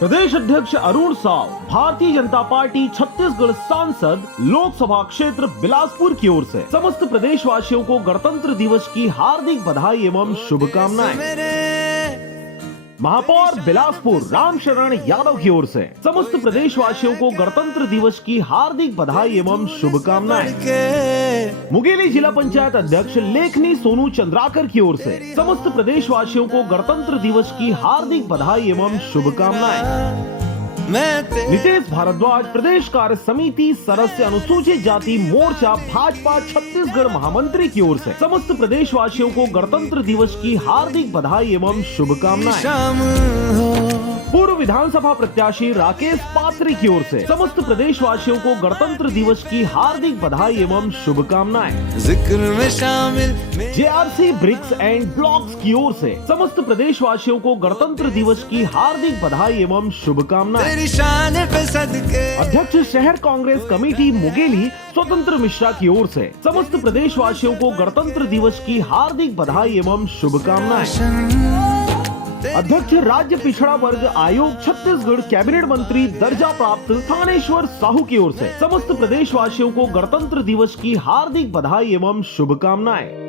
प्रदेश अध्यक्ष अरुण साव, भारतीय जनता पार्टी छत्तीसगढ़ सांसद, लोकसभा क्षेत्र बिलासपुर की ओर से समस्त प्रदेशवासियों को गणतंत्र दिवस की हार्दिक बधाई एवं शुभकामनाएं। महापौर बिलासपुर रामशरण यादव की ओर से समस्त प्रदेशवासियों को गणतंत्र दिवस की हार्दिक बधाई एवं शुभकामनाएं। मुंगेली जिला पंचायत अध्यक्ष लेखनी सोनू चंद्राकर की ओर से समस्त प्रदेशवासियों को गणतंत्र दिवस की हार्दिक बधाई एवं शुभकामनाएं। नितेश भारद्वाज, प्रदेश कार्य समिति सदस्य, अनुसूचित जाति मोर्चा भाजपा छत्तीसगढ़ महामंत्री की ओर से समस्त प्रदेशवासियों को गणतंत्र दिवस की हार्दिक बधाई एवं शुभकामनाएं। पूर्व विधानसभा प्रत्याशी राकेश पात्रे की ओर से समस्त प्रदेशवासियों को गणतंत्र दिवस की हार्दिक बधाई एवं शुभकामनाएं। जिक्र में शामिल जेआरसी ब्रिक्स एंड ब्लॉक्स की ओर से समस्त प्रदेशवासियों को गणतंत्र दिवस की हार्दिक बधाई एवं शुभकामनाएं। अध्यक्ष शहर कांग्रेस कमेटी मुंगेली स्वतंत्र मिश्रा की ओर से समस्त प्रदेशवासियों को गणतंत्र दिवस की हार्दिक बधाई एवं शुभकामनाएं। अध्यक्ष राज्य पिछड़ा वर्ग आयोग छत्तीसगढ़ कैबिनेट मंत्री दर्जा प्राप्त थानेश्वर साहू की ओर से समस्त प्रदेशवासियों को गणतंत्र दिवस की हार्दिक बधाई एवं शुभकामनाएं।